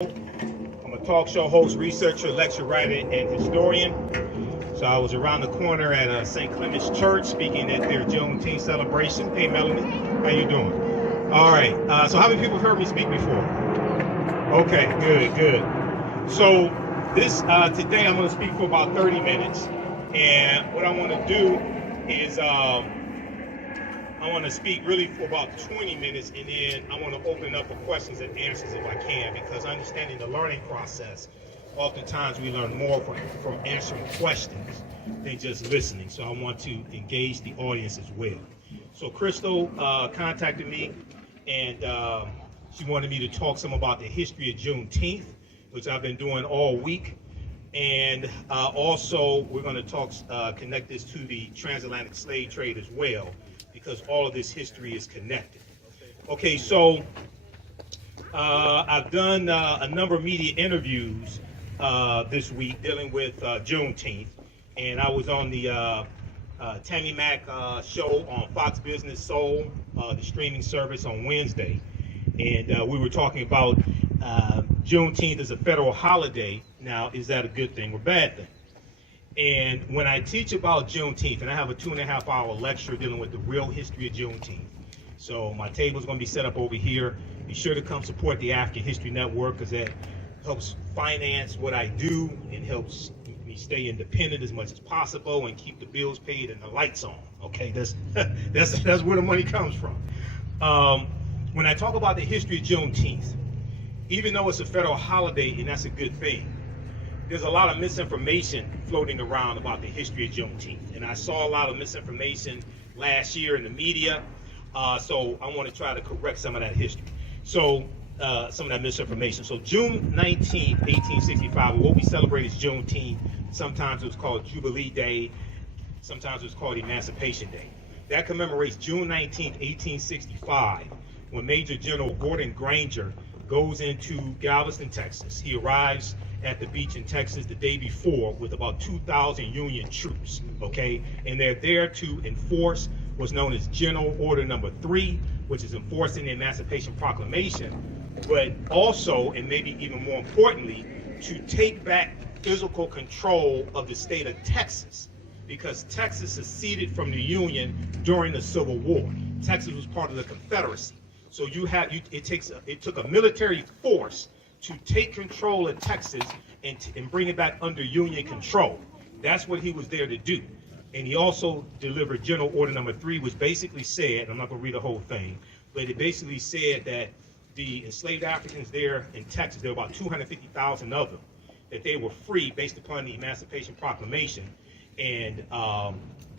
I'm a talk show host, researcher, lecturer, writer, and historian. So I was around the corner at St. Clement's Church speaking at their Juneteenth celebration. Hey, Melanie, how you doing? All right. So how many people have heard me speak before? Okay, good. So this today I'm going to speak for about 30 minutes, and what I want to do is I want to speak really for about 20 minutes, and then I want to open up for questions and answers if I can, because understanding the learning process, oftentimes we learn more from answering questions than just listening. So I want to engage the audience as well. So Crystal contacted me, and she wanted me to talk some about the history of Juneteenth, which I've been doing all week. And also we're going to talk, connect this to the transatlantic slave trade as well, because all of this history is connected. Okay, so I've done a number of media interviews this week dealing with Juneteenth, and I was on the Tammy Mack show on Fox Business Soul, the streaming service, on Wednesday, and we were talking about Juneteenth as a federal holiday. Now, is that a good thing or bad thing? And when I teach about Juneteenth, and I have a 2.5-hour lecture dealing with the real history of Juneteenth. So my table is going to be set up over here. Be sure to come support the African History Network, because that helps finance what I do and helps me stay independent as much as possible and keep the bills paid and the lights on. Okay, that's where the money comes from. When I talk about the history of Juneteenth, even though it's a federal holiday and that's a good thing, there's a lot of misinformation floating around about the history of Juneteenth. And I saw a lot of misinformation last year in the media, so I want to try to correct some of that history. So, some of that misinformation. So June 19th, 1865, what we celebrate is Juneteenth. Sometimes it was called Jubilee Day. Sometimes it was called Emancipation Day. That commemorates June 19th, 1865, when Major General Gordon Granger goes into Galveston, Texas. He arrives at the beach in Texas the day before with about 2,000 Union troops, okay? And they're there to enforce what's known as General Order Number 3, which is enforcing the Emancipation Proclamation, but also, and maybe even more importantly, to take back physical control of the state of Texas, because Texas seceded from the Union during the Civil War. Texas was part of the Confederacy. So it took a military force to take control of Texas and bring it back under Union control. That's what he was there to do. And he also delivered General Order Number 3, which basically said, I'm not going to read the whole thing, but it basically said that the enslaved Africans there in Texas, there were about 250,000 of them, that they were free based upon the Emancipation Proclamation, and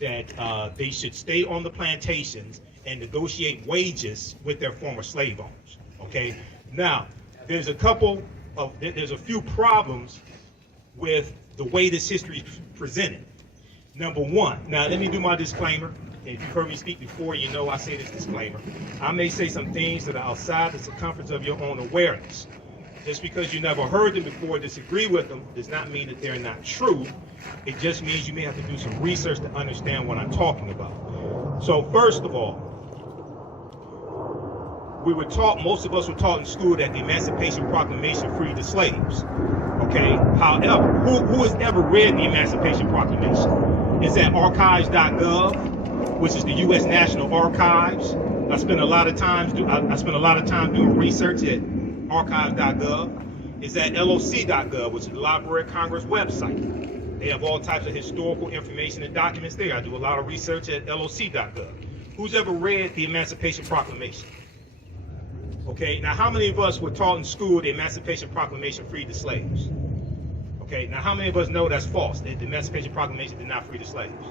that they should stay on the plantations and negotiate wages with their former slave owners. Okay, now there's a few problems with the way this history is presented. Number one, now let me do my disclaimer. If you've heard me speak before, you know I say this disclaimer. I may say some things that are outside the circumference of your own awareness. Just because you never heard them before, disagree with them, does not mean that they're not true. It just means you may have to do some research to understand what I'm talking about. So first of all, most of us were taught in school that the Emancipation Proclamation freed the slaves. Okay, however, who has ever read the Emancipation Proclamation? It's at archives.gov, which is the U.S. National Archives. I spent a lot of time doing research at archives.gov. It's at loc.gov, which is the Library of Congress website. They have all types of historical information and documents there. I do a lot of research at loc.gov. Who's ever read the Emancipation Proclamation? Okay, now how many of us were taught in school the Emancipation Proclamation freed the slaves? Okay, now how many of us know that's false? The Emancipation Proclamation did not free the slaves.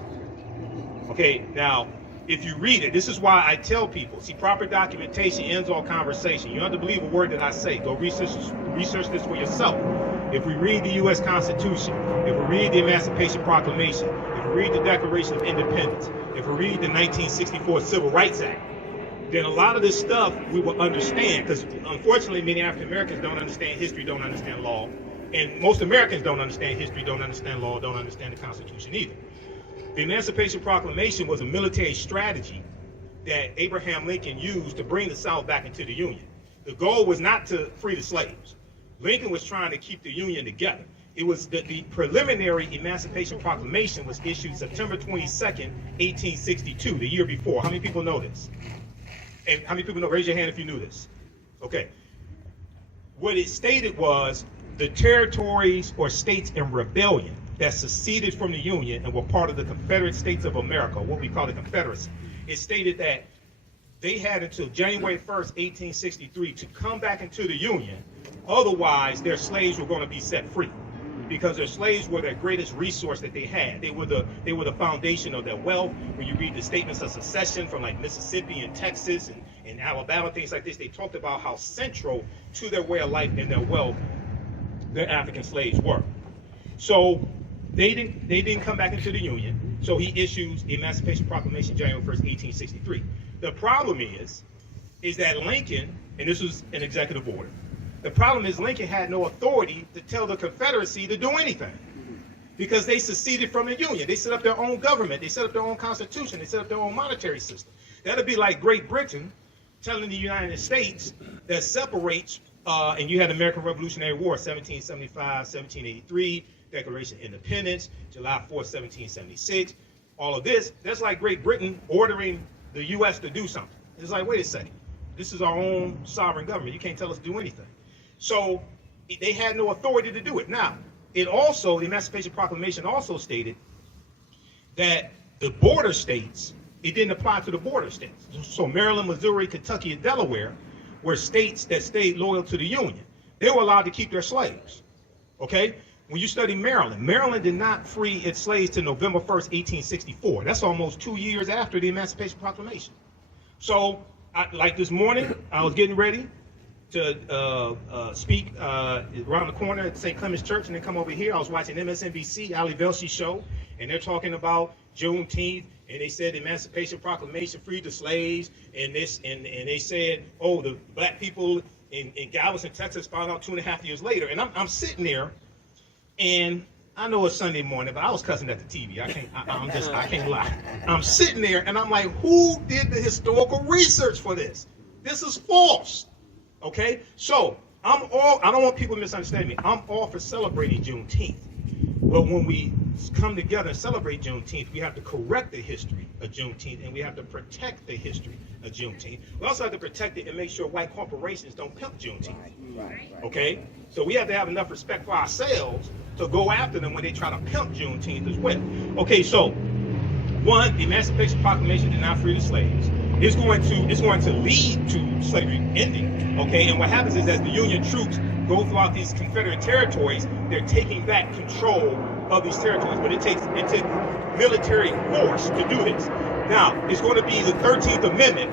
Okay, now if you read it, this is why I tell people, see, proper documentation ends all conversation. You don't have to believe a word that I say. Go research this for yourself. If we read the U.S. Constitution, if we read the Emancipation Proclamation, if we read the Declaration of Independence, if we read the 1964 Civil Rights Act, then a lot of this stuff we will understand, because unfortunately many African Americans don't understand history, don't understand law, and most Americans don't understand history, don't understand law, don't understand the Constitution either. The Emancipation Proclamation was a military strategy that Abraham Lincoln used to bring the South back into the Union. The goal was not to free the slaves. Lincoln was trying to keep the Union together. It was the preliminary Emancipation Proclamation was issued September 22nd, 1862, the year before. How many people know this? And how many people know? Raise your hand if you knew this. Okay. What it stated was the territories or states in rebellion that seceded from the Union and were part of the Confederate States of America, what we call the Confederacy. It stated that they had until January 1st, 1863 to come back into the Union. Otherwise, their slaves were going to be set free, because their slaves were their greatest resource that they had. They were the foundation of their wealth. When you read the statements of secession from like Mississippi and Texas and Alabama, things like this, they talked about how central to their way of life and their wealth their African slaves were. So they didn't come back into the Union. So he issues the Emancipation Proclamation January 1st, 1863. The problem is that Lincoln, and this was an executive order, the problem is Lincoln had no authority to tell the Confederacy to do anything, because they seceded from the Union. They set up their own government. They set up their own constitution. They set up their own monetary system. That'd be like Great Britain telling the United States that separates, and you had the American Revolutionary War, 1775, 1783, Declaration of Independence, July 4th, 1776. All of this, that's like Great Britain ordering the U.S. to do something. It's like, wait a second. This is our own sovereign government. You can't tell us to do anything. So they had no authority to do it. Now, the Emancipation Proclamation also stated that the border states, it didn't apply to the border states. So Maryland, Missouri, Kentucky, and Delaware were states that stayed loyal to the Union. They were allowed to keep their slaves, okay? When you study Maryland, Maryland did not free its slaves till November 1st, 1864. That's almost 2 years after the Emancipation Proclamation. So, like this morning, I was getting ready to speak around the corner at St. Clement's Church, and then come over here. I was watching MSNBC, Ali Velshi show, and they're talking about Juneteenth, and they said the Emancipation Proclamation freed the slaves, and they said, oh, the black people in Galveston, Texas found out 2.5 years later. And I'm sitting there, and I know it's Sunday morning, but I was cussing at the TV. I can't lie. I'm sitting there, and I'm like, who did the historical research for this? This is false. Okay, so I don't want people to misunderstand me. I'm all for celebrating Juneteenth. But when we come together and celebrate Juneteenth, we have to correct the history of Juneteenth, and we have to protect the history of Juneteenth. We also have to protect it and make sure white corporations don't pimp Juneteenth. Okay, so we have to have enough respect for ourselves to go after them when they try to pimp Juneteenth as well. Okay, so one, the Emancipation Proclamation did not free the slaves. It's going to lead to slavery ending, okay? And what happens is, as the Union troops go throughout these Confederate territories, they're taking back control of these territories. But it takes military force to do this. Now, it's going to be the 13th Amendment.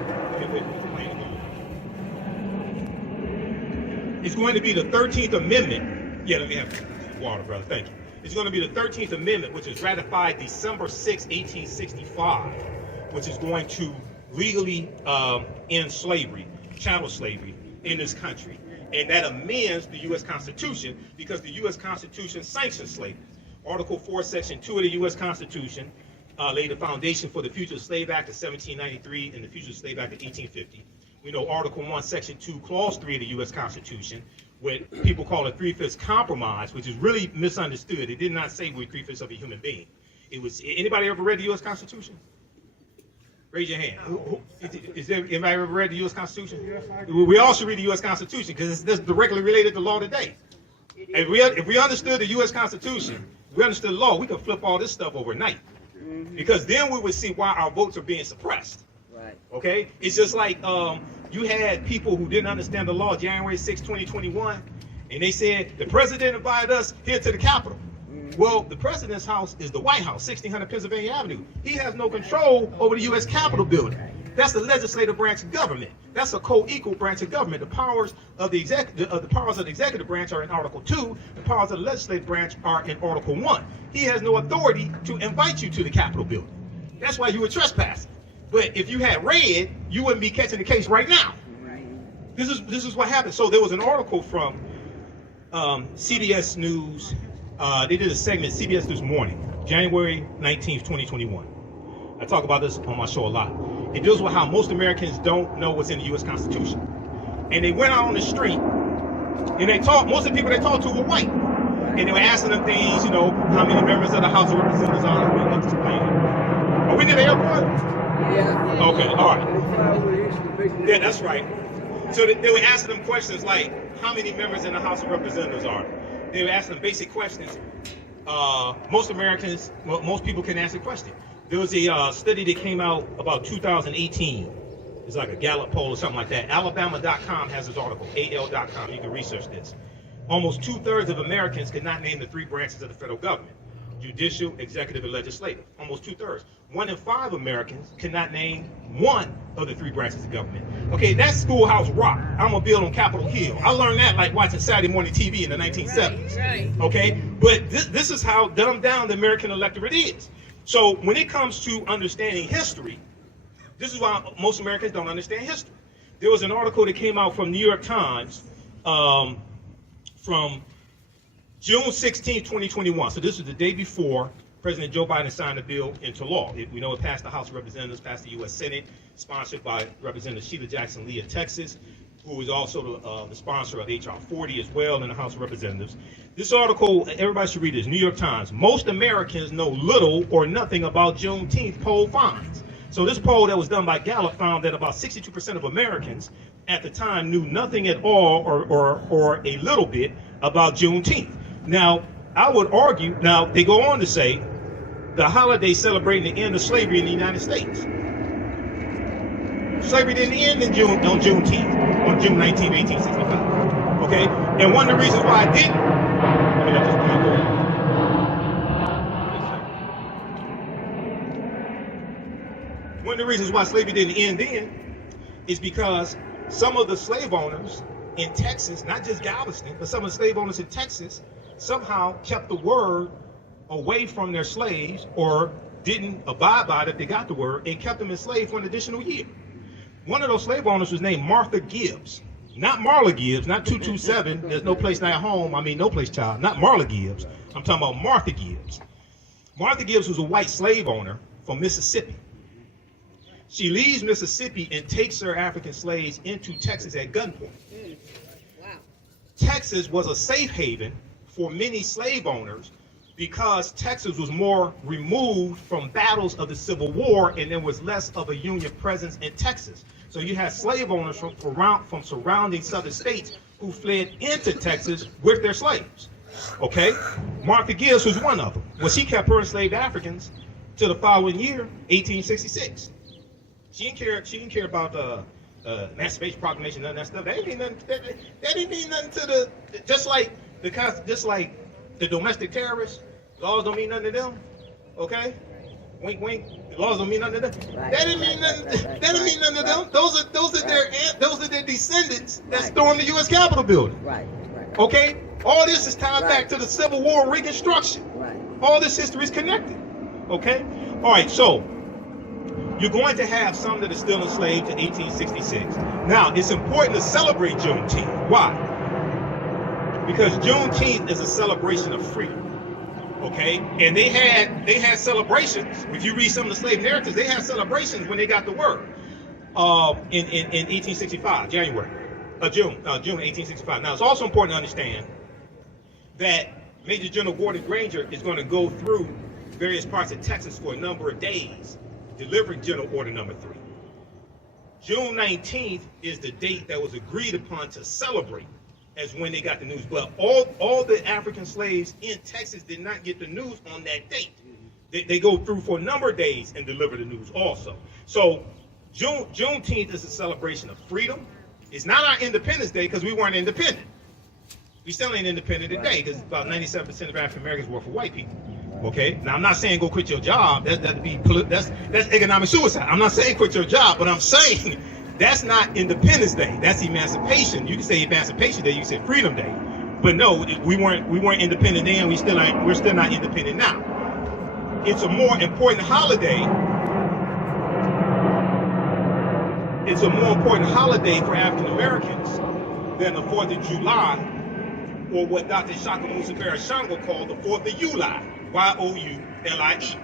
It's going to be the 13th Amendment. Yeah, let me have water, brother. Thank you. It's going to be the 13th Amendment, which is ratified December 6, 1865, which is going to legally end slavery, chattel slavery in this country. And that amends the U.S. Constitution, because the U.S. Constitution sanctions slavery. Article 4, Section 2 of the U.S. Constitution laid the foundation for the Fugitive Slave Act of 1793 and the Fugitive Slave Act of 1850. We know Article 1, Section 2, Clause 3 of the U.S. Constitution, what people call a 3/5 compromise, which is really misunderstood. It did not say we're 3/5 of a human being. It was, anybody ever read the U.S. Constitution? Raise your hand. Is there anybody ever read the U.S. Constitution? Yes, we all should read the U.S. Constitution, because it's directly related to law today. If we understood the U.S. Constitution, we understood the law, we could flip all this stuff overnight. Because then we would see why our votes are being suppressed. Right. Okay? It's just like you had people who didn't understand the law January 6, 2021, and they said, the president invited us here to the Capitol. Well, the president's house is the White House, 1600 Pennsylvania Avenue. He has no control over the U.S. Capitol building. That's the legislative branch of government. That's a co-equal branch of government. The powers of the executive branch are in Article 2. The powers of the legislative branch are in Article 1. He has no authority to invite you to the Capitol building. That's why you were trespassing. But if you had read, you wouldn't be catching the case right now. This is what happened. So there was an article from CBS News. They did a segment, CBS News Morning, January 19th, 2021. I talk about this on my show a lot. It deals with how most Americans don't know what's in the U.S. Constitution. And they went out on the street And most of the people they talked to were white. And they were asking them things, you know, how many members of the House of Representatives are there? Are we near the airport? Yeah. Okay, all right. Yeah, that's right. So they were asking them questions like, how many members in the House of Representatives are there? They were asking them basic questions. Most people can answer the question. There was a study that came out about 2018. It's like a Gallup poll or something like that. Alabama.com has this article, AL.com. You can research this. Almost 2/3 of Americans could not name the three branches of the federal government: judicial, executive, and legislative. Almost 2/3. 1 in 5 Americans cannot name one of the three branches of government. Okay, that's schoolhouse rock. I'm gonna build on Capitol Hill. I learned that like watching Saturday morning TV in the 1970s. Right. Okay, but this is how dumbed down the American electorate is. So when it comes to understanding history, this is why most Americans don't understand history. There was an article that came out from New York Times from June 16, 2021. So this was the day before President Joe Biden signed the bill into law. We know it passed the House of Representatives, passed the U.S. Senate, sponsored by Representative Sheila Jackson Lee of Texas, who is also the sponsor of H.R. 40 as well in the House of Representatives. This article, everybody should read this, New York Times. Most Americans know little or nothing about Juneteenth poll finds. So this poll that was done by Gallup found that about 62% of Americans at the time knew nothing at all or a little bit about Juneteenth. Now, I would argue, now they go on to say, the holiday celebrating the end of slavery in the United States. Slavery didn't end on Juneteenth, on June 19, 1865. Okay? And one of the reasons why it didn't, let me let this point go. One of the reasons why slavery didn't end then is because some of the slave owners in Texas, not just Galveston, but some of the slave owners in Texas somehow kept the word away from their slaves or didn't abide by it if they got the word and kept them enslaved for an additional year. One of those slave owners was named Martha Gibbs. Not Marla Gibbs, not 227, there's no place like home, no place child, not Marla Gibbs. I'm talking about Martha Gibbs. Martha Gibbs was a white slave owner from Mississippi. She leaves Mississippi and takes her African slaves into Texas at gunpoint. Wow. Texas was a safe haven for many slave owners because Texas was more removed from battles of the Civil War and there was less of a Union presence in Texas. So you had slave owners from surrounding southern states who fled into Texas with their slaves. Okay? Martha Gibbs was one of them. Well, she kept her enslaved Africans to the following year, 1866. She didn't care about the Emancipation Proclamation, none of that stuff. That didn't mean nothing to the, just like the domestic terrorists. Laws don't mean nothing to them. Okay? Wink, wink. The laws don't mean nothing to them. Right. That didn't mean nothing. That didn't mean nothing to them. Those are their descendants that stormed the U.S. Capitol building. Right. Okay? All this is tied back to the Civil War Reconstruction. Right. All this history is connected. Okay? All right. So you're going to have some that are still enslaved to 1866. Now, it's important to celebrate Juneteenth. Why? Because Juneteenth is a celebration of freedom. Okay? And they had celebrations. If you read some of the slave narratives, they had celebrations when they got the word. In 1865, June 1865. Now, it's also important to understand that Major General Gordon Granger is going to go through various parts of Texas for a number of days, delivering General Order Number 3. June 19th is the date that was agreed upon to celebrate as when they got the news. But all the African slaves in Texas did not get the news on that date. They go through for a number of days and deliver the news also. So Juneteenth is a celebration of freedom. It's not our Independence Day because we weren't independent. We still ain't independent today because about 97% of African Americans work for white people. Okay. Now I'm not saying go quit your job. That's economic suicide. I'm not saying quit your job, but I'm saying that's not Independence Day. That's Emancipation. You can say Emancipation Day. You can say Freedom Day. But no, we weren't independent then. We're still not independent now. It's a more important holiday. It's a more important holiday for African Americans than the 4th of July, or what Dr. Shaka Musa Shango called the 4th of July, Y-O-U-L-I-E.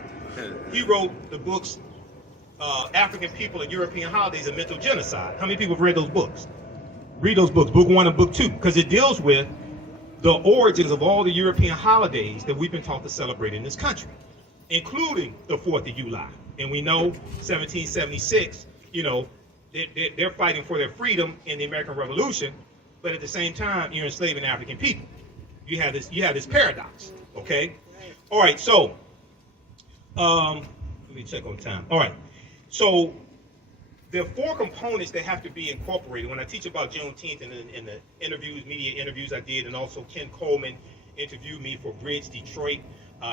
He wrote the books, African People and European Holidays and Mental Genocide. How many people have read those books? Read those books, book 1 and book 2, because it deals with the origins of all the European holidays that we've been taught to celebrate in this country, including the 4th of July. And we know 1776, you know, they're fighting for their freedom in the American Revolution, but at the same time, you're enslaving African people. You have this paradox, okay? All right, so let me check on time. All right, so there are 4 components that have to be incorporated. When I teach about Juneteenth in the interviews, media interviews I did, and also Ken Coleman interviewed me for Bridge Detroit.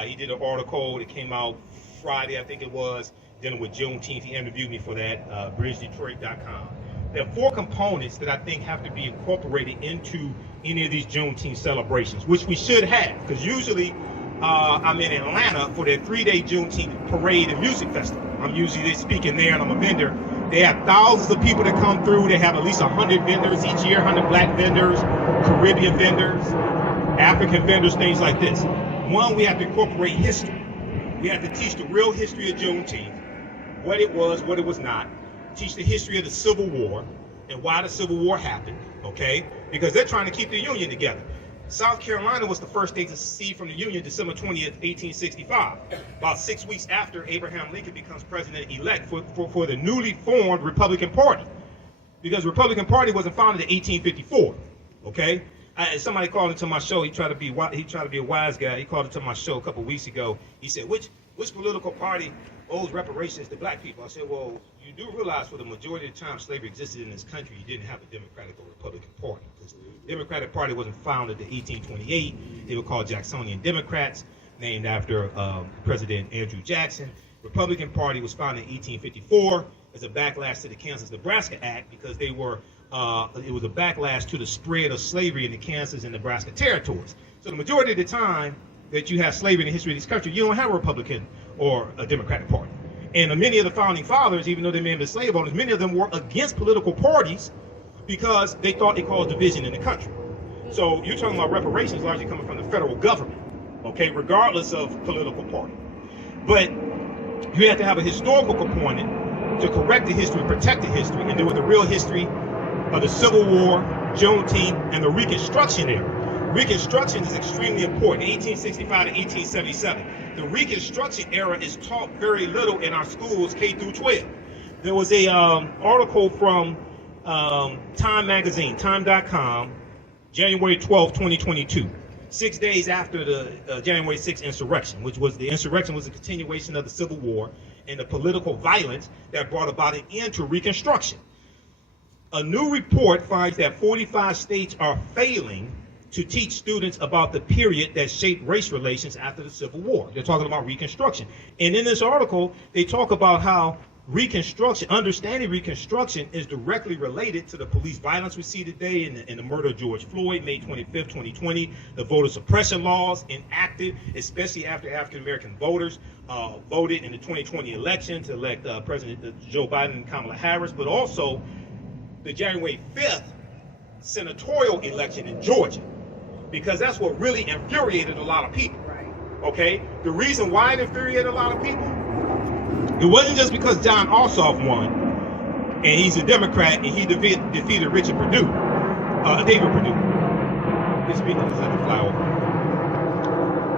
He did an article that came out Friday, I think it was, dealing with Juneteenth. He interviewed me for that, bridgedetroit.com. There are 4 components that I think have to be incorporated into any of these Juneteenth celebrations, which we should have, because usually I'm in Atlanta for their 3-day Juneteenth parade and music festival. I'm usually speaking there, and I'm a vendor. They have thousands of people that come through. They have at least 100 vendors each year, 100 black vendors, Caribbean vendors, African vendors, things like this. One, we have to incorporate history. We have to teach the real history of Juneteenth, what it was not. Teach the history of the Civil War and why the Civil War happened, okay? Because they're trying to keep the Union together. South Carolina was the first state to secede from the Union December 20th, 1865, about 6 weeks after Abraham Lincoln becomes president-elect for the newly formed Republican Party, because the Republican Party wasn't founded in 1854, okay? Somebody called into my show. He tried to be a wise guy. He called into my show a couple weeks ago. He said, which political party owes reparations to black people? I said, well, you do realize for the majority of the time slavery existed in this country, you didn't have a Democratic or Republican Party. Because the Democratic Party wasn't founded in 1828. They were called Jacksonian Democrats, named after President Andrew Jackson. Republican Party was founded in 1854 as a backlash to the Kansas-Nebraska Act, because it was a backlash to the spread of slavery in the Kansas and Nebraska territories. So the majority of the time that you have slavery in the history of this country, you don't have a Republican or a Democratic Party. And many of the founding fathers, even though they may have been slave owners, many of them were against political parties because they thought they caused division in the country. So you're talking about reparations largely coming from the federal government, okay, regardless of political party. But you have to have a historical component to correct the history, protect the history, and deal with the real history of the Civil War, Juneteenth, and the Reconstruction era. Reconstruction is extremely important, 1865 to 1877. The Reconstruction era is taught very little in our schools, K through 12. There was a article from Time magazine, time.com, January 12, 2022, 6 days after the January 6th insurrection, the insurrection was a continuation of the Civil War and the political violence that brought about an end to Reconstruction. A new report finds that 45 states are failing to teach students about the period that shaped race relations after the Civil War. They're talking about Reconstruction. And in this article, they talk about how Reconstruction, understanding Reconstruction, is directly related to the police violence we see today in the murder of George Floyd, May 25th, 2020, the voter suppression laws enacted, especially after African-American voters voted in the 2020 election to elect President Joe Biden and Kamala Harris, but also the January 5th senatorial election in Georgia, because that's what really infuriated a lot of people. Right. Okay? The reason why it infuriated a lot of people, it wasn't just because John Ossoff won, and he's a Democrat, and he defeated Richard Perdue, David Perdue.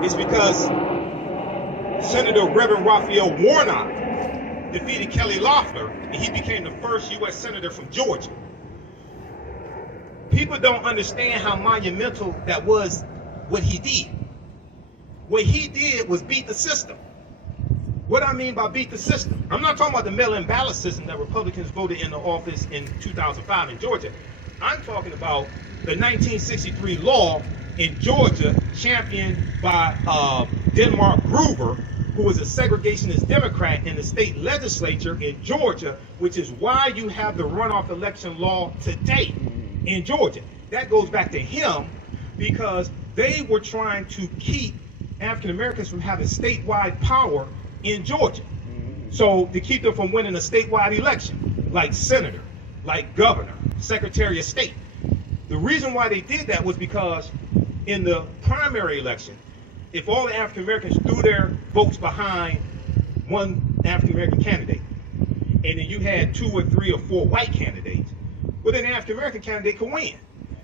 It's because Senator Reverend Raphael Warnock defeated Kelly Loeffler, and he became the first U.S. Senator from Georgia. People don't understand how monumental that was, what he did. What he did was beat the system. What I mean by beat the system, I'm not talking about the mail-in ballot system that Republicans voted into office in 2005 in Georgia. I'm talking about the 1963 law in Georgia, championed by Denmark Groover, who was a segregationist Democrat in the state legislature in Georgia, which is why you have the runoff election law today in Georgia. That goes back to him, because they were trying to keep African Americans from having statewide power in Georgia. So to keep them from winning a statewide election, like senator, like governor, secretary of state. The reason why they did that was because in the primary election, if all the African Americans threw their votes behind one African American candidate, and then you had 2 or 3 or 4 white candidates, well, then the African American candidate could win.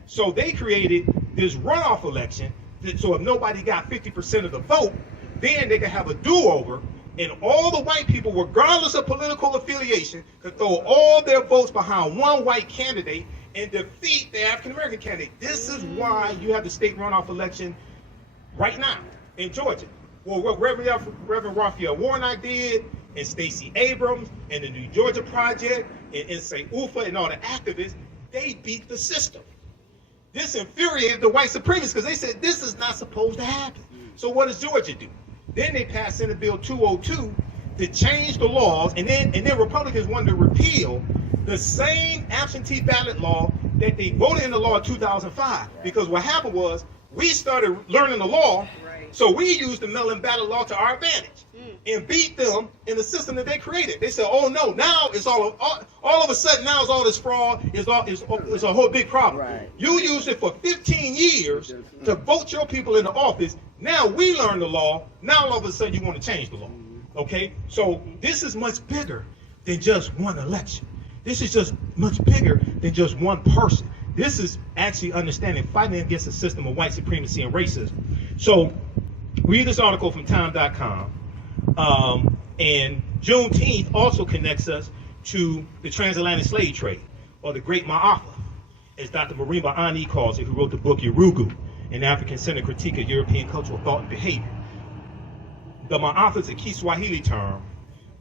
So they created this runoff election, so if nobody got 50% of the vote, then they could have a do-over, and all the white people, regardless of political affiliation, could throw all their votes behind one white candidate and defeat the African American candidate. This is why you have the state runoff election right now in Georgia. Well, what Reverend Raphael Warnock did, and Stacey Abrams, and the New Georgia Project, and St. Ufa, and all the activists, they beat the system. This infuriated the white supremacists because they said this is not supposed to happen. So what does Georgia do? Then they passed Senate Bill 202 to change the laws, and then Republicans wanted to repeal the same absentee ballot law that they voted in the law in 2005. Because what happened was we started learning the law, so we used the mail-in ballot law to our advantage and beat them in the system that they created. They said, "Oh no, now it's all of a sudden now it's all this fraud. It's a whole big problem. Right. You used it for 15 years to vote your people into office. Now we learn the law. Now all of a sudden you want to change the law." Okay, so this is much bigger than just one election. This is just much bigger than just one person. This is actually understanding fighting against a system of white supremacy and racism. So read this article from time.com. And Juneteenth also connects us to the transatlantic slave trade, or the Great Ma'afa, as Dr. Marimba Ani calls it, who wrote the book Yurugu, an African-centered critique of European cultural thought and behavior. The Ma'afa is a Kiswahili term,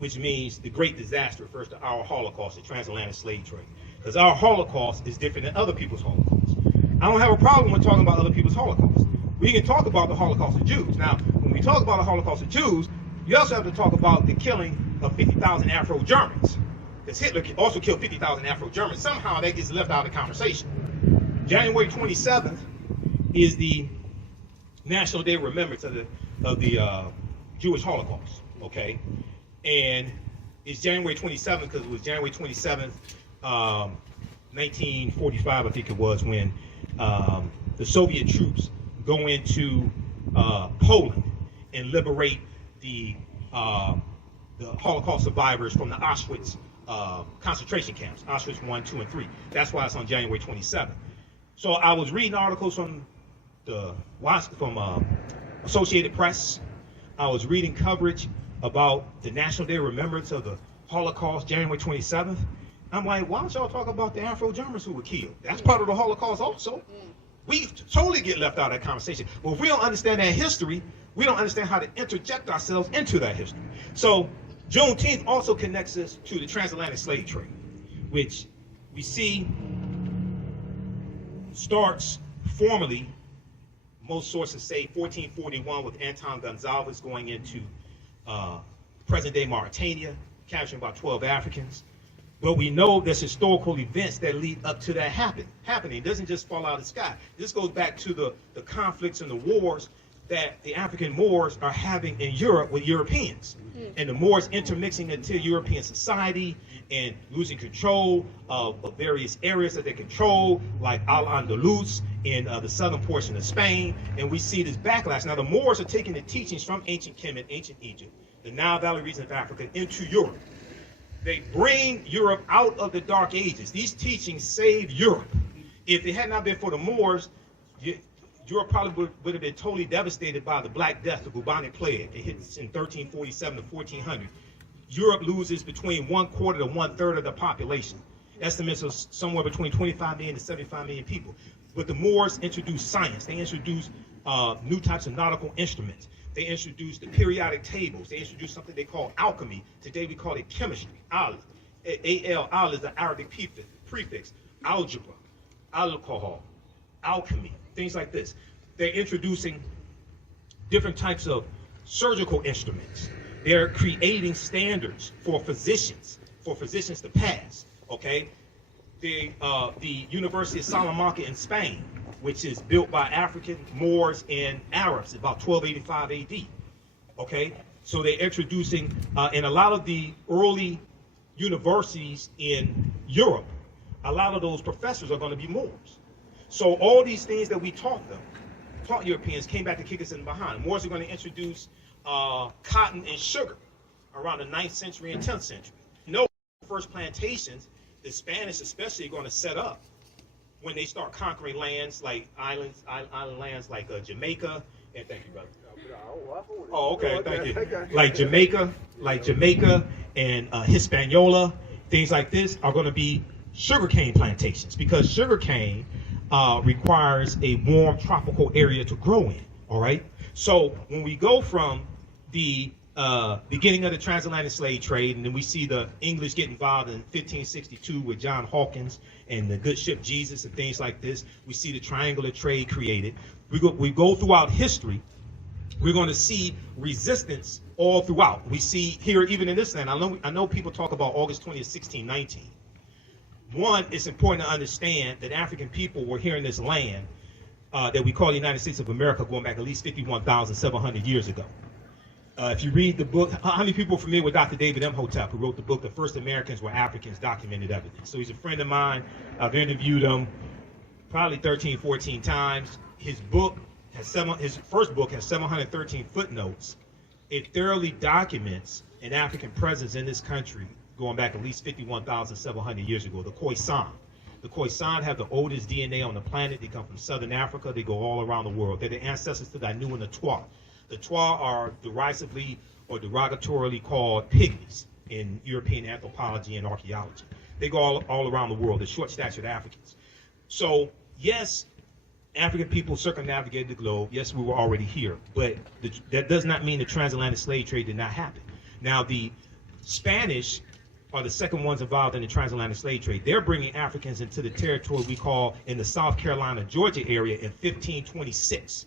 which means the great disaster, refers to our Holocaust, the transatlantic slave trade. Because our Holocaust is different than other people's Holocaust. I don't have a problem with talking about other people's Holocaust. We can talk about the Holocaust of Jews. Now, when we talk about the Holocaust of Jews, you also have to talk about the killing of 50,000 Afro-Germans. Because Hitler also killed 50,000 Afro-Germans. Somehow that gets left out of the conversation. January 27th is the National Day of Remembrance of the Jewish Holocaust, okay? And it's January 27th because it was January 27th, 1945, I think it was, when the Soviet troops go into Poland and liberate the Holocaust survivors from the Auschwitz concentration camps, Auschwitz 1, 2, and 3. That's why it's on January 27th. So I was reading articles from Associated Press. I was reading coverage about the National Day of Remembrance of the Holocaust, January 27th. I'm like, why don't y'all talk about the Afro-Germans who were killed? That's part of the Holocaust also. We totally get left out of that conversation. But if we don't understand that history, we don't understand how to interject ourselves into that history. So Juneteenth also connects us to the transatlantic slave trade, which we see starts formally, most sources say 1441, with Anton Gonzalez going into present-day Mauritania, capturing about 12 Africans. But we know there's historical events that lead up to that happening. It doesn't just fall out of the sky. This goes back to the conflicts and the wars that the African Moors are having in Europe with Europeans. And the Moors intermixing into European society and losing control of various areas that they control, like Al-Andalus in the southern portion of Spain. And we see this backlash. Now the Moors are taking the teachings from ancient Kemet, ancient Egypt, the Nile Valley region of Africa, into Europe. They bring Europe out of the Dark Ages. These teachings saved Europe. If it had not been for the Moors, Europe probably would have been totally devastated by the Black Death, the bubonic plague. It hits in 1347 to 1400. Europe loses between 1/4 to 1/3 of the population. Estimates of somewhere between 25 million to 75 million people. But the Moors introduced science. They introduced new types of nautical instruments. They introduced the periodic tables. They introduced something they call alchemy. Today we call it chemistry. Al is the Arabic prefix. Algebra, alcohol, alchemy, things like this. They're introducing different types of surgical instruments. They're creating standards for physicians to pass, okay? The University of Salamanca in Spain, which is built by African, Moors, and Arabs, about 1285 AD, okay? So they're introducing, in a lot of the early universities in Europe, a lot of those professors are going to be Moors. So all these things that we taught Europeans, came back to kick us in behind. Moors are going to introduce cotton and sugar around the 9th century and 10th century. You know, the first plantations the Spanish especially are going to set up when they start conquering lands like island lands like Jamaica. And thank you, brother. Oh, okay, thank you. Like Jamaica and Hispaniola, things like this are going to be sugarcane plantations, because sugarcane requires a warm tropical area to grow in. All right. So when we go from the beginning of the transatlantic slave trade, and then we see the English get involved in 1562 with John Hawkins and the good ship Jesus and things like this, we see the triangular trade created. We go throughout history. We're going to see resistance all throughout. We see here, even in this land, I know people talk about August 20th, 1619. One, it's important to understand that African people were here in this land that we call the United States of America going back at least 51,700 years ago. If you read the book, how many people are familiar with Dr. David M. Hotep, who wrote the book, The First Americans Were Africans, Documented Evidence? So he's a friend of mine. I've interviewed him probably 13, 14 times. His first book has 713 footnotes. It thoroughly documents an African presence in this country going back at least 51,700 years ago, the Khoisan. The Khoisan have the oldest DNA on the planet. They come from Southern Africa. They go all around the world. They're the ancestors to the Anu and the Twa. The Twa are derisively or derogatorily called pygmies in European anthropology and archaeology. They go all around the world. They're short-statured Africans. So, yes, African people circumnavigated the globe. Yes, we were already here. But that does not mean the transatlantic slave trade did not happen. Now, the Spanish are the second ones involved in the transatlantic slave trade. They're bringing Africans into the territory we call in the South Carolina, Georgia area in 1526.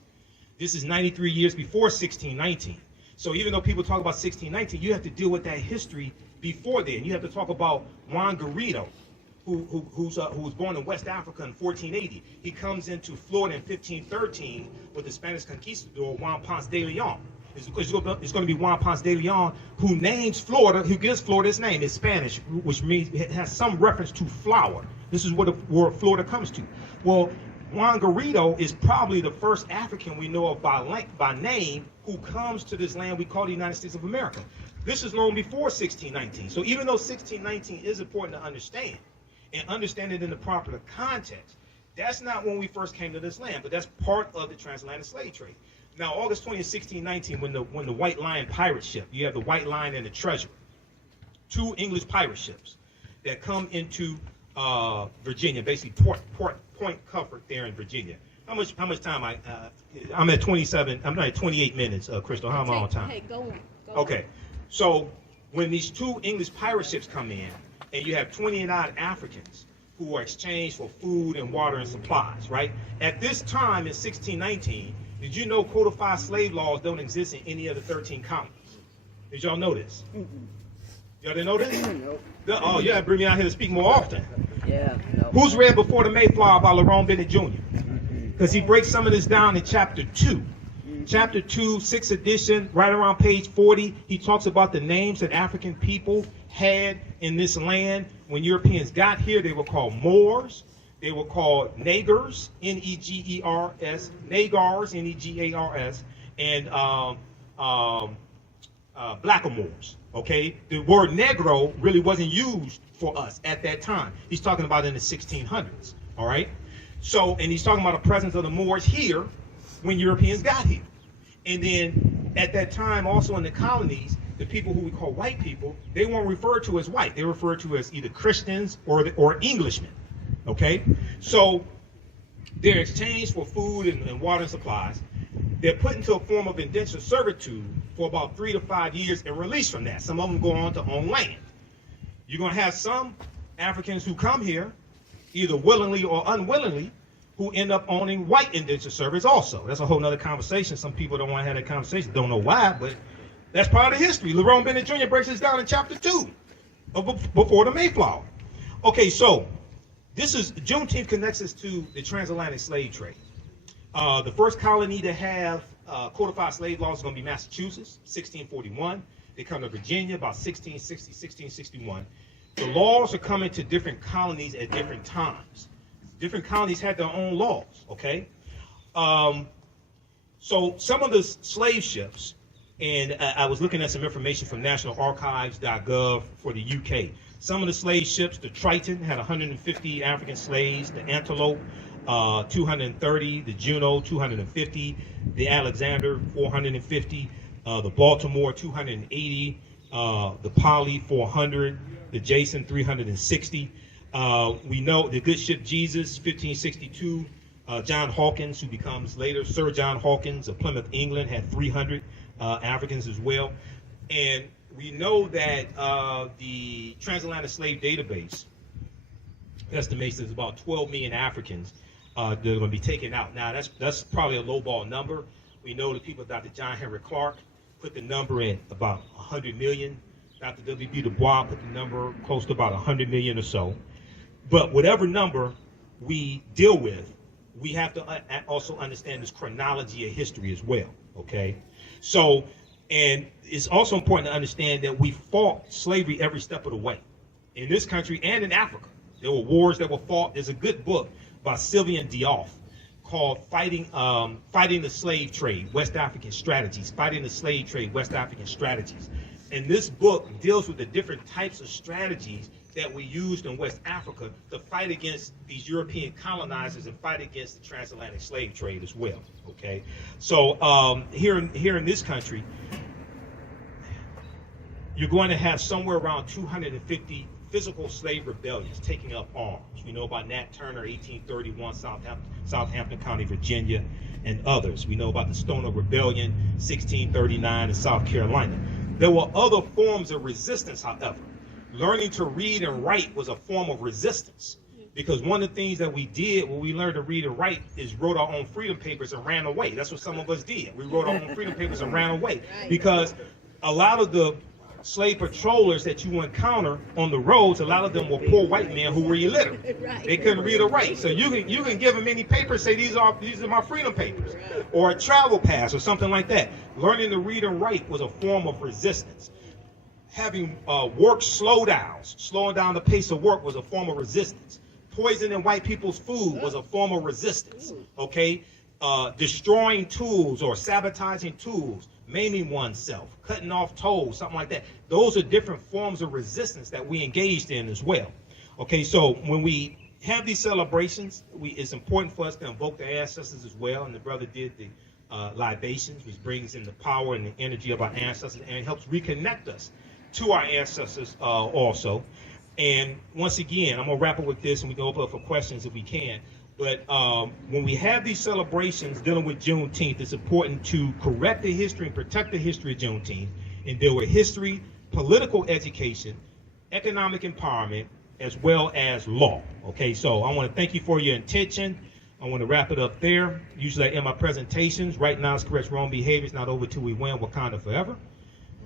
This is 93 years before 1619. So even though people talk about 1619, you have to deal with that history before then. You have to talk about Juan Garrido, who was born in West Africa in 1480. He comes into Florida in 1513 with the Spanish conquistador Juan Ponce de Leon. It's going to be Juan Ponce de Leon who names Florida, who gives Florida its name. It's Spanish, which means it has some reference to flower. This is where Florida comes to. Well, Juan Garrido is probably the first African we know of by name who comes to this land we call the United States of America. This is long before 1619. So even though 1619 is important to understand, and understand it in the proper context, that's not when we first came to this land, but that's part of the transatlantic slave trade. Now, August 20th, 1619, when the White Lion pirate ship, you have the White Lion and the Treasure, two English pirate ships that come into Virginia, basically Point Comfort there in Virginia. How much time I'm at 27. I'm not at 28 minutes, Crystal. How am I on time? Hey, go on. Okay, so when these two English pirate ships come in, and you have 20-odd Africans who are exchanged for food and water and supplies, right? At this time in 1619, did you know codified slave laws don't exist in any of the 13 colonies? Did y'all know this? Y'all didn't know this? Nope. Oh, you have to bring me out here to speak more often. Yeah. No. Who's read Before the Mayflower by Lerone Bennett Jr.? Because he breaks some of this down in chapter 2. Chapter 2, 6th edition, right around page 40, he talks about the names that African people had in this land. When Europeans got here, they were called Moors. They were called Negers, N-E-G-E-R-S, Nagars, N-E-G-A-R-S, and Blackamoors, okay? The word Negro really wasn't used for us at that time. He's talking about in the 1600s, all right? So, and he's talking about the presence of the Moors here when Europeans got here. And then at that time, also in the colonies, the people who we call white people, they weren't referred to as white. They were referred to as either Christians or Englishmen, okay? So they're exchanged for food and water and supplies. They're put into a form of indentured servitude for about 3 to 5 years and released from that. Some of them go on to own land. You're going to have some Africans who come here, either willingly or unwillingly, who end up owning white indentured servants also. That's a whole nother conversation. Some people don't want to have that conversation. Don't know why, but that's part of the history. Lerone Bennett Jr. breaks this down in chapter 2 of Before the Mayflower. Okay, so this is, Juneteenth connects us to the transatlantic slave trade. The first colony to have codified slave laws is going to be Massachusetts, 1641. They come to Virginia about 1660, 1661. The laws are coming to different colonies at different times. Different colonies had their own laws, okay? So some of the slave ships And I was looking at some information from nationalarchives.gov for the UK. Some of the slave ships, the Triton had 150 African slaves, the Antelope 230, the Juno 250, the Alexander 450, the Baltimore 280, the Polly 400, the Jason 360. We know the good ship Jesus 1562. John Hawkins, who becomes later Sir John Hawkins of Plymouth, England, had 300 Africans as well. And we know that the Transatlantic Slave Database estimates there's about 12 million Africans that are going to be taken out. Now, that's probably a lowball number. We know that people, Dr. John Henry Clark, put the number at about 100 million. Dr. W.B. Du Bois put the number close to about 100 million or so. But whatever number we deal with, we have to also understand this chronology of history as well, okay? So, and it's also important to understand that we fought slavery every step of the way in this country and in Africa. There were wars that were fought. There's a good book by Sylvian Diouf called Fighting the Slave Trade, West African Strategies, Fighting the Slave Trade, West African Strategies. And this book deals with the different types of strategies that we used in West Africa to fight against these European colonizers and fight against the transatlantic slave trade as well, okay? So here in this country, you're going to have somewhere around 250 physical slave rebellions taking up arms. We know about Nat Turner, 1831, Southampton County, Virginia, and others. We know about the Stoner Rebellion, 1639 in South Carolina. There were other forms of resistance, however. Learning to read and write was a form of resistance, because one of the things that we did when we learned to read and write is wrote our own freedom papers and ran away. That's what some of us did. We wrote our own freedom papers and ran away, because a lot of the slave patrollers that you encounter on the roads, a lot of them were poor white men who were illiterate. They couldn't read or write. So you can give them any paper, say these are my freedom papers, or a travel pass or something like that. Learning to read and write was a form of resistance. Having work slowdowns, slowing down the pace of work was a form of resistance. Poisoning white people's food was a form of resistance, okay? Destroying tools or sabotaging tools, maiming oneself, cutting off toes, something like that. Those are different forms of resistance that we engaged in as well. Okay, so when we have these celebrations, it's important for us to invoke the ancestors as well, and the brother did the libations, which brings in the power and the energy of our ancestors, and it helps reconnect us to our ancestors also. And once again, I'm gonna wrap up with this, and we can open up for questions if we can. But when we have these celebrations dealing with Juneteenth, it's important to correct the history and protect the history of Juneteenth, and deal with history, political education, economic empowerment, as well as law. Okay, so I want to thank you for your attention. I want to wrap it up there. Usually I end my presentations. Right now, it's correct wrong behaviors, not over till we win. Wakanda forever.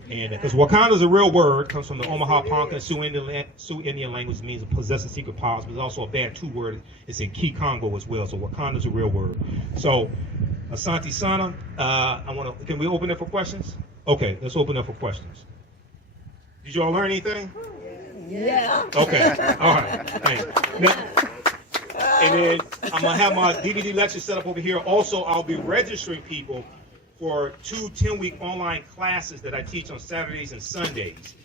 And because Wakanda is a real word, comes from the Omaha Ponca Sioux Indian language, means possessing secret powers, but it's also a Bantu word. It's in Kikongo as well. So Wakanda is a real word. So Asante Sana, can we open it for questions? Okay, let's open up for questions. Did you all learn anything? Yeah. Okay, all right, thanks. Now, and then I'm gonna have my DVD lecture set up over here. Also, I'll be registering people for 2 10-week online classes that I teach on Saturdays and Sundays.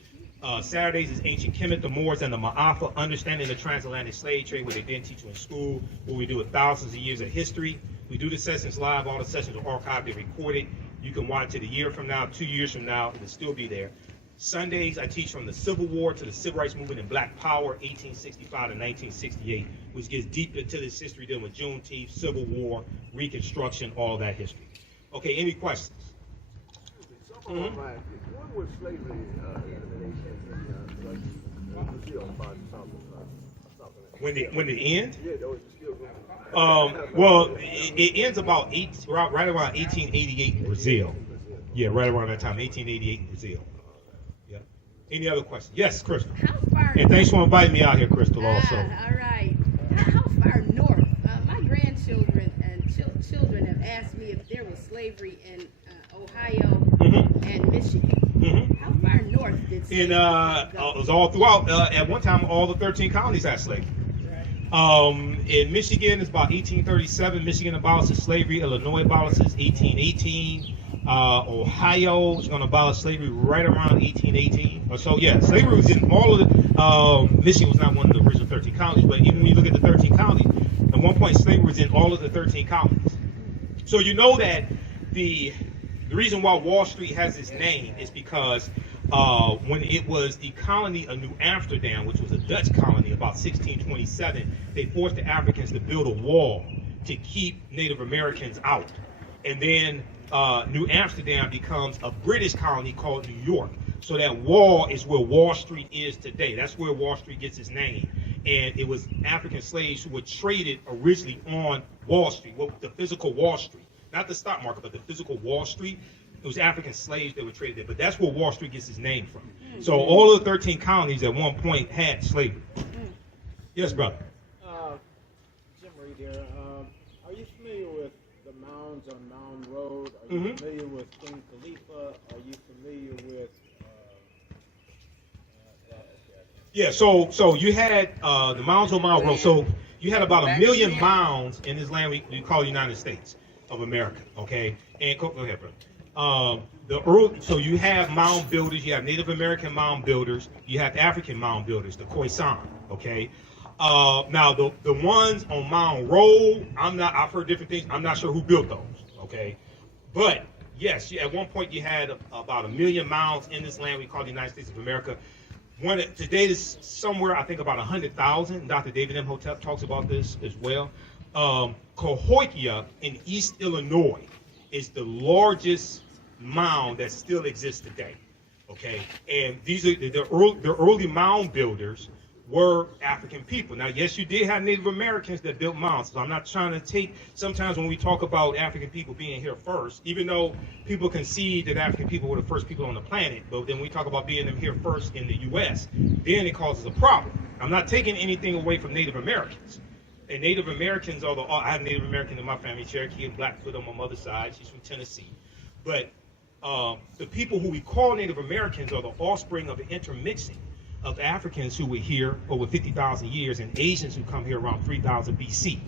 Saturdays is Ancient Kemet, the Moors, and the Ma'afa, Understanding the Transatlantic Slave Trade, where they didn't teach you in school, where we do it thousands of years of history. We do the sessions live. All the sessions are archived and recorded. You can watch it a year from now, 2 years from now, it'll still be there. Sundays, I teach from the Civil War to the Civil Rights Movement and Black Power, 1865 to 1968, which gets deep into this history dealing with Juneteenth, Civil War, Reconstruction, all that history. Okay, any questions? When was slavery elimination in Brazil? When it end? Yeah, that was just Well, it ends about right around 1888 in Brazil. Yeah, right around that time, 1888 in Brazil. Yeah. Any other questions? Yes, Crystal. How far? And thanks for inviting me out here, Crystal. Also. All right. How far north? My grandchildren and children have asked me if there was slavery in Ohio and Michigan. How far north did slavery go? It was all throughout. At one time, all the 13 colonies had slavery. In Michigan, it's about 1837. Michigan abolishes slavery. Illinois abolishes 1818. Ohio is going to abolish slavery right around 1818 or so. Yeah, slavery was in all of the. Michigan was not one of the original 13 colonies, but even when you look at the 13 colonies, at one point slavery was in all of the 13 colonies. So you know that the reason why Wall Street has its name is because when it was the colony of New Amsterdam, which was a Dutch colony, about 1627, they forced the Africans to build a wall to keep Native Americans out. And then New Amsterdam becomes a British colony called New York. So that wall is where Wall Street is today. That's where Wall Street gets its name. And it was African slaves who were traded originally on Wall Street, the physical Wall Street. Not the stock market, but the physical Wall Street. It was African slaves that were traded there. But that's where Wall Street gets its name from. So all of the 13 colonies at one point had slavery. Yes, brother. Jim Reed here. Are you familiar with the mounds on Mound Road? Are you familiar with King Khalifa? Are you familiar with... Yeah, so you had the mounds on Mound Road. So you had about 1 million mounds in this land we call the United States of America, okay? And go ahead, brother. So you have mound builders, you have Native American mound builders, you have African mound builders, the Khoisan, okay? Now the ones on Mound Road, I've heard different things. I'm not sure who built those, okay? But yes, at one point you had about 1 million mounds in this land we call the United States of America. Today is somewhere, I think, about 100,000. Dr. David M. Hotep talks about this as well. Cahokia in East Illinois is the largest mound that still exists today. Okay, and these are the early mound builders were African people. Now, yes, you did have Native Americans that built mounds. So I'm not trying to take, sometimes when we talk about African people being here first, even though people concede that African people were the first people on the planet, but then we talk about being them here first in the U.S., then it causes a problem. I'm not taking anything away from Native Americans. And Native Americans I have Native American in my family, Cherokee and Blackfoot on my mother's side. She's from Tennessee. But the people who we call Native Americans are the offspring of the intermixing of Africans who were here over 50,000 years and Asians who come here around 3000 BC.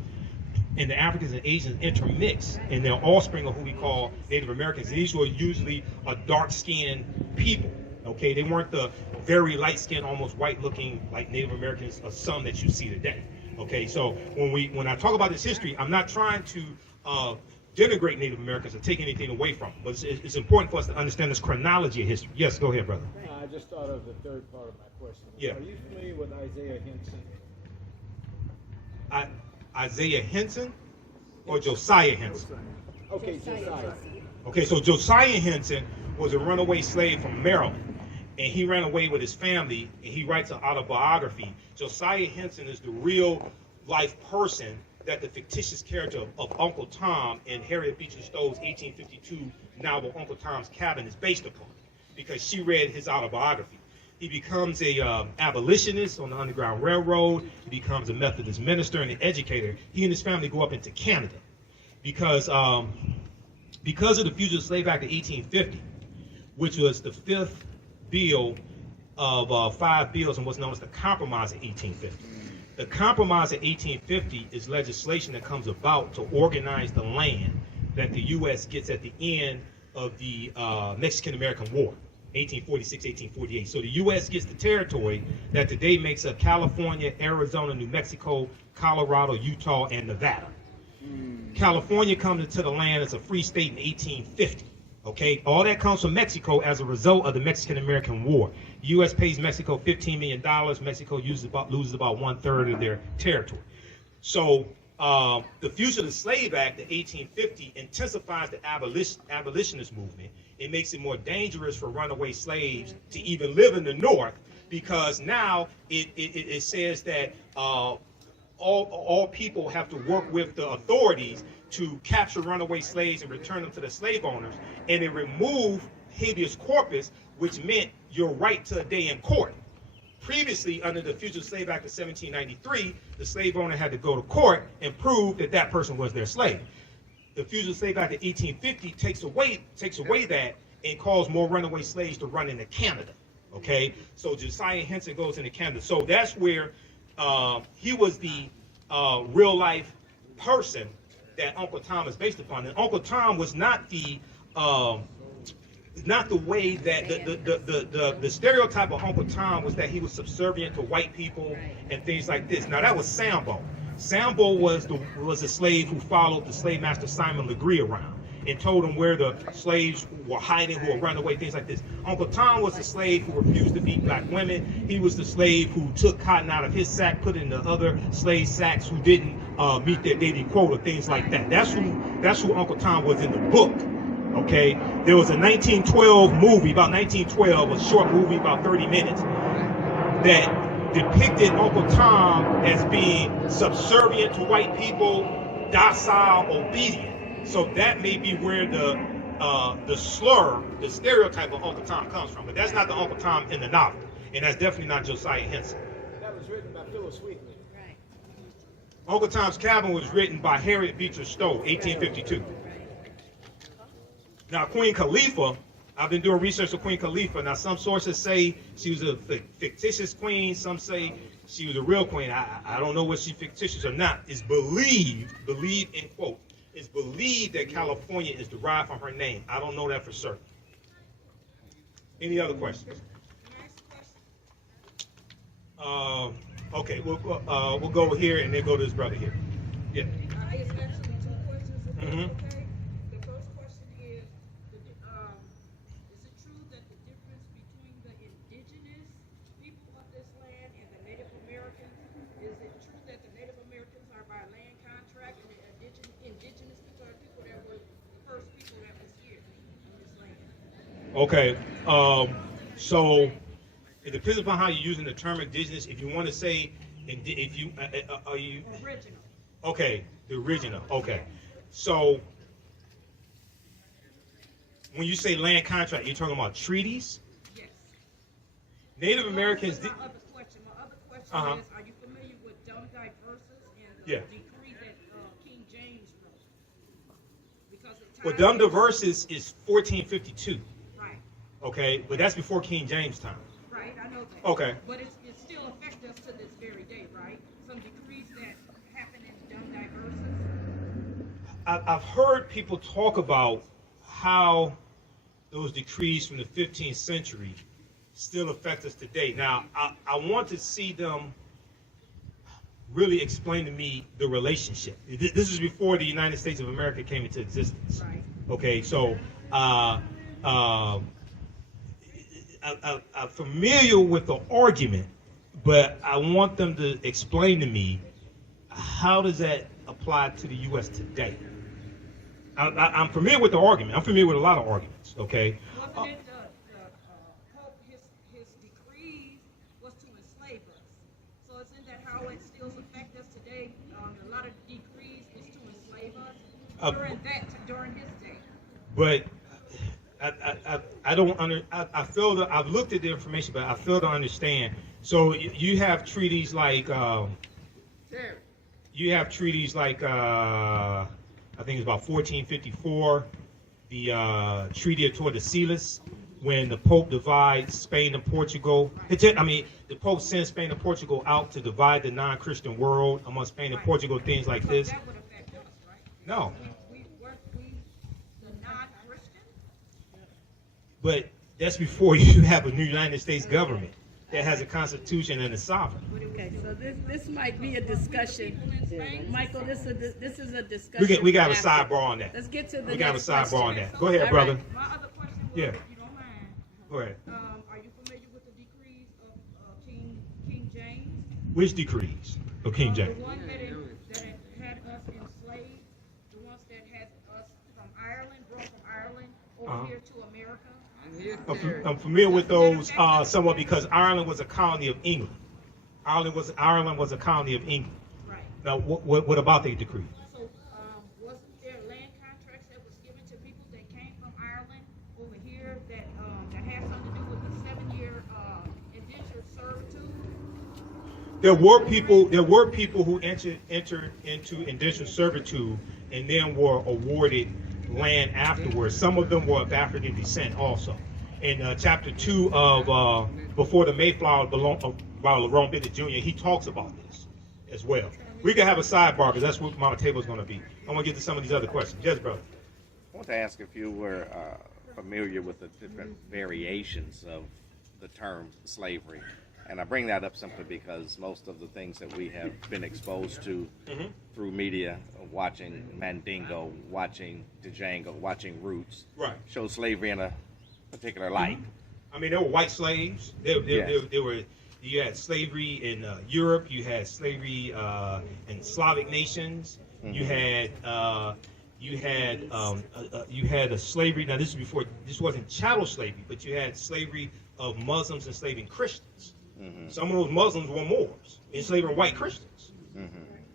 And the Africans and Asians intermix, and they're offspring of who we call Native Americans. And these were usually a dark-skinned people, okay? They weren't the very light-skinned, almost white-looking, like Native Americans, of some that you see today, okay? So when I talk about this history, I'm not trying to denigrate Native Americans or take anything away from them, but it's important for us to understand this chronology of history. Yes, go ahead, brother. I just thought of the third part of my question. Yeah. Are you familiar with Isaiah Henson? Isaiah Henson or Josiah Henson? Okay, Josiah. Okay, so Josiah Henson was a runaway slave from Maryland, and he ran away with his family, and he writes an autobiography. Josiah Henson is the real life person that the fictitious character of Uncle Tom in Harriet Beecher Stowe's 1852 novel Uncle Tom's Cabin is based upon, because she read his autobiography. He becomes a abolitionist on the Underground Railroad. He becomes a Methodist minister and an educator. He and his family go up into Canada because of the Fugitive Slave Act of 1850, which was the fifth bill of 5 bills and what's known as the Compromise of 1850. The Compromise of 1850 is legislation that comes about to organize the land that the U.S. gets at the end of the Mexican-American War, 1846, 1848. So the U.S. gets the territory that today makes up California, Arizona, New Mexico, Colorado, Utah, and Nevada. California comes into the land as a free state in 1850. Okay, all that comes from Mexico as a result of the Mexican-American War. The U.S. pays Mexico $15 million. Mexico loses about 1/3 of their territory. So the Fugitive Slave Act of 1850 intensifies the abolitionist movement. It makes it more dangerous for runaway slaves to even live in the North, because now it says that all people have to work with the authorities to capture runaway slaves and return them to the slave owners, and it removed habeas corpus, which meant your right to a day in court. Previously, under the Fugitive Slave Act of 1793, the slave owner had to go to court and prove that that person was their slave. The Fugitive Slave Act of 1850 takes away that and calls more runaway slaves to run into Canada. Okay, so Josiah Henson goes into Canada. So that's where he was the real life person that Uncle Tom is based upon. And Uncle Tom was not the not the way that the stereotype of Uncle Tom was that he was subservient to white people and things like this. Now that was Sambo. Sambo was a slave who followed the slave master Simon Legree around and told him where the slaves were hiding, who were running away, things like this. Uncle Tom was the slave who refused to beat black women. He was the slave who took cotton out of his sack, put it in the other slave sacks who didn't meet their daily quota, things like that. That's who Uncle Tom was in the book. Okay, there was a 1912 movie, about 1912, a short movie about 30 minutes, that depicted Uncle Tom as being subservient to white people, docile, obedient. So that may be where the slur, the stereotype of Uncle Tom comes from. But that's not the Uncle Tom in the novel, and that's definitely not Josiah Henson. That was written by Phyllis Wheatley. Right. Uncle Tom's Cabin was written by Harriet Beecher Stowe, 1852. Now, Queen Khalifa, I've been doing research on Queen Khalifa. Now, some sources say she was a fictitious queen. Some say she was a real queen. I don't know whether she's fictitious or not. It's believed in quote, it's believed that California is derived from her name. I don't know that for certain. Any other questions? Okay, we'll go over here and then go to this brother here. Yeah. It's actually two questions. If that's Mhm. okay. The first question is it true that the difference between the indigenous people of this land and the Native Americans, is it true that the Native Americans are by land contract and the indigenous people are people that were the first people that was here on this land? Okay. So it depends upon how you're using the term indigenous. If you want to say, if you are you Original. okay, the original. Okay. So when you say land contract, you're talking about treaties. Yes. Native Americans. My other question Uh-huh. is, are you familiar with Dumb Diverses and the Yeah. decree that King James wrote? Because it Well, ties Dumb into- Diverses is 1452. Right, Okay, but that's before King James time. right, I know that. Okay. But it still affects us to this very day, right? Some decrees that happen in Dumb Diverses. I've heard people talk about how those decrees from the 15th century still affect us today. Now, I want to see them really explain to me the relationship. This is before the United States of America came into existence. Right. Okay, so I'm familiar with the argument, but I want them to explain to me how does that apply to the U.S. today. I'm familiar with the argument. I'm familiar with a lot of arguments. Okay. Wasn't it the Pope, his decrees was to enslave us? So isn't that how it still affects us today? A lot of decrees is to enslave us during his day. But I don't I fail to. I've looked at the information, but I fail to understand. So you have treaties like I think it's about 1454, the Treaty of Tordesillas, when the Pope divides Spain and Portugal. The Pope sends Spain and Portugal out to divide the non-Christian world among Spain and Portugal, things like So this. that would affect us, right? No, Weren't we the non-Christian? but that's before you have a new United States government that has a constitution and a sovereign. Okay, so this might be a discussion. Michael, this is a discussion. We got a after. sidebar on that. Let's get to the We got a next sidebar on question. that. Go ahead, All brother. right. My other question was, Yeah. if you don't mind, Go ahead. are you familiar with the decrees of King James? Which decrees of King James? The one that had us enslaved, the ones that had us from Ireland, brought from Ireland over here to America. I'm familiar with those somewhat because Ireland was a colony of England. Ireland was a colony of England. Right. Now, what about the decree? So, wasn't there land contracts that was given to people that came from Ireland over here that had something to do with the 7-year indentured servitude? There were people who entered into indentured servitude and then were awarded land afterwards. Some of them were of African descent also. In chapter 2 of Before the Mayflower by Lerone Bennett Jr., he talks about this as well. We can have a sidebar because that's what my table is going to be. I want to get to some of these other questions. Yes, brother. want to ask if you were familiar with the different variations of the term slavery. And I bring that up simply because most of the things that we have been exposed to through media, watching Mandingo, watching Django, watching Roots, show slavery in a particular light. I mean, there were white slaves. There were. You had slavery in Europe. You had slavery in Slavic nations. You had a slavery. Now, this is before. This wasn't chattel slavery, but you had slavery of Muslims enslaving Christians. Some of those Muslims were Moors enslaving white Christians.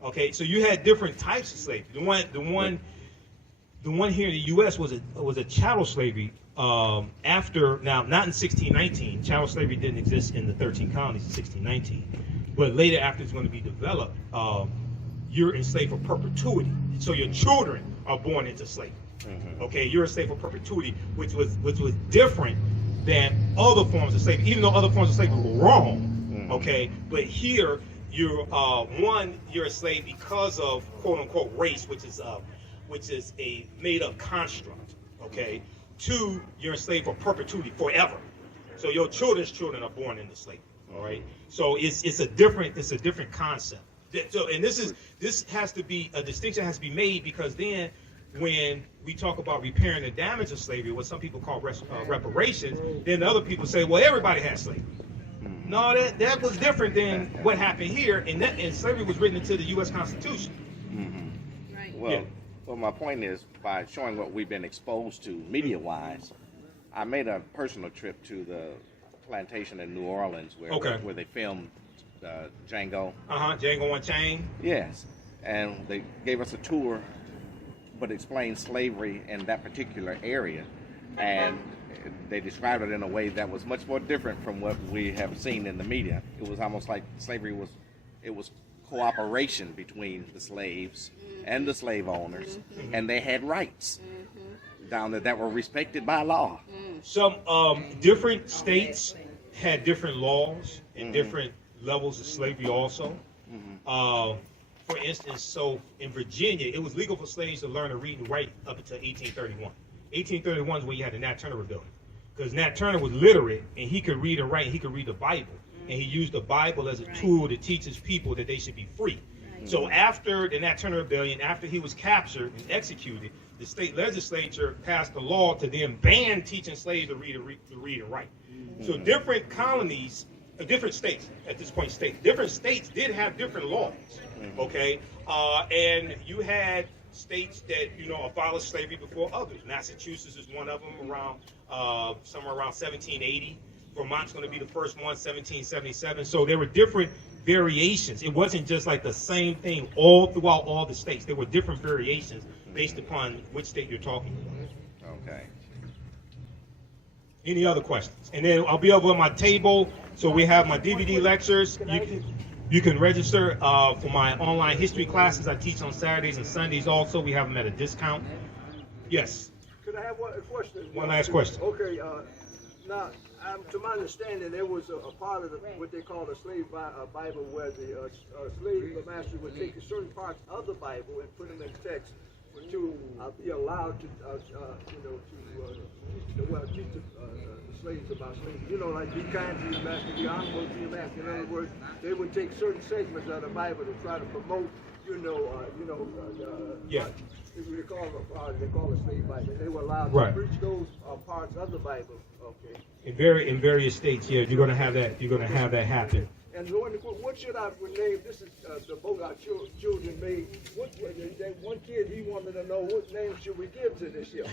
Okay, so you had different types of slavery. The one here in the U.S. was a chattel slavery. After, now, not in 1619. Chattel slavery didn't exist in the 13 colonies in 1619. But later, after it's going to be developed, you're enslaved for perpetuity. So your children are born into slavery. Okay, you're enslaved for perpetuity, which was different than other forms of slavery, even though other forms of slavery were wrong. Okay, but here you're a slave because of quote unquote race, which is a made up construct. Okay, 2, you're enslaved for perpetuity, forever. So your children's children are born into slavery. All right, so it's a different concept. So, and this has to be a distinction has to be made, because then when we talk about repairing the damage of slavery, what some people call reparations, then the other people say, well, everybody has slavery. No, that was different than what happened here, and slavery was written into the U.S. Constitution. Right. Well, my point is, by showing what we've been exposed to media-wise, I made a personal trip to the plantation in New Orleans where they filmed Django. Django Unchained. Yes, and they gave us a tour, but explained slavery in that particular area, and they described it in a way that was much more different from what we have seen in the media. It was almost like slavery was cooperation between the slaves and the slave owners, and they had rights down there that were respected by law. Some different states had different laws and different levels of slavery also. For instance, so in Virginia, it was legal for slaves to learn to read and write up until 1831. 1831 is when you had the Nat Turner Rebellion, because Nat Turner was literate and he could read and write, and he could read the Bible, and he used the Bible as a tool to teach his people that they should be free. So after the Nat Turner Rebellion, after he was captured and executed, the state legislature passed a law to then ban teaching slaves to read and write. So different colonies, different states at this point, different states did have different laws. Okay, and you had states that abolished slavery before others. Massachusetts is one of them, around somewhere around 1780. Vermont's going to be the first one, 1777. So there were different variations. It wasn't just like the same thing all throughout all the states. There were different variations based upon which state you're talking about. Okay. Any other questions? And then I'll be over on my table. So we have my DVD lectures. You can register for my online history classes. I teach on Saturdays and Sundays also. We have them at a discount. Yes. Could I have one question? One last question. Okay. Now, to my understanding, there was a part of what they call the slave Bible, where the slave master would take certain parts of the Bible and put them in text to be allowed to, teach the slaves about slavery. Like be kind to your master, be honorable to your master. In other words, they would take certain segments of the Bible to try to promote, they call it slave Bible. They were allowed to preach those parts of the Bible. Okay. In various states, yeah, you're going to have that. You're going to have that happen. And what should I name? This is the book our children made. One kid, he wanted to know what name should we give to this ship.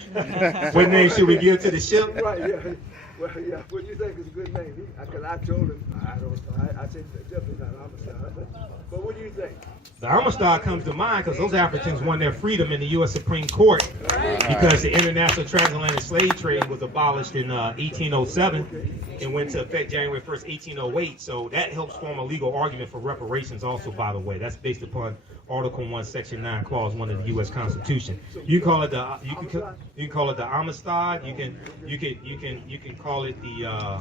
What name should we give to the ship? Right. Yeah. Well, yeah. What do you think is a good name? Because I told him I don't know. I said definitely not Amistad. But what do you think? The Amistad comes to mind because those Africans won their freedom in the U.S. Supreme Court because the international transatlantic slave trade was abolished in 1807 and went into effect January 1st, 1808. So that helps form a legal argument for reparations also, by the way. That's based upon Article 1, Section 9, Clause 1 of the U.S. Constitution. You can call it the Amistad. You can call it the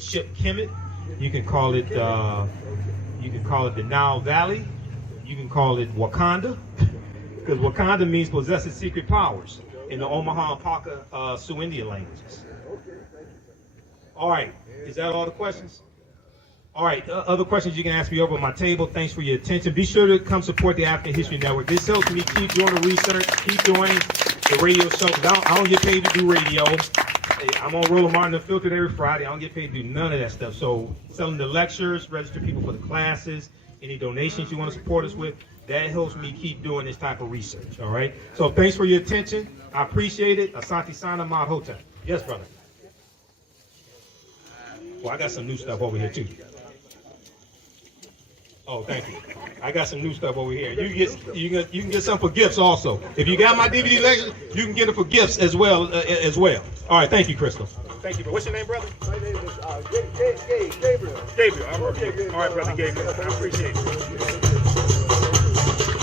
ship Kemet. You can call it the Nile Valley. You can call it Wakanda, because Wakanda means possesses secret powers in the Omaha and Paca Sioux Indian languages. All right, is that all the questions? All right, other questions you can ask me over my table. Thanks for your attention. Be sure to come support the African History Network. This helps me keep doing the research, keep doing the radio show. I don't get paid to do radio. I'm on Roland Martin Unfiltered every Friday. I don't get paid to do none of that stuff. So selling the lectures, register people for the classes, any donations you want to support us with, that helps me keep doing this type of research, all right? So thanks for your attention. I appreciate it. Asante Sana Mod Hotel. Yes, brother. Well, I got some new stuff over here, too. Oh, thank you. I got some new stuff over here. You can get some for gifts also. If you got my DVD lectures, you can get it for gifts as well. All right, thank you, Crystal. Thank you. What's your name, brother? My name is Gabriel. Gabriel. All right, brother Gabriel. I appreciate it.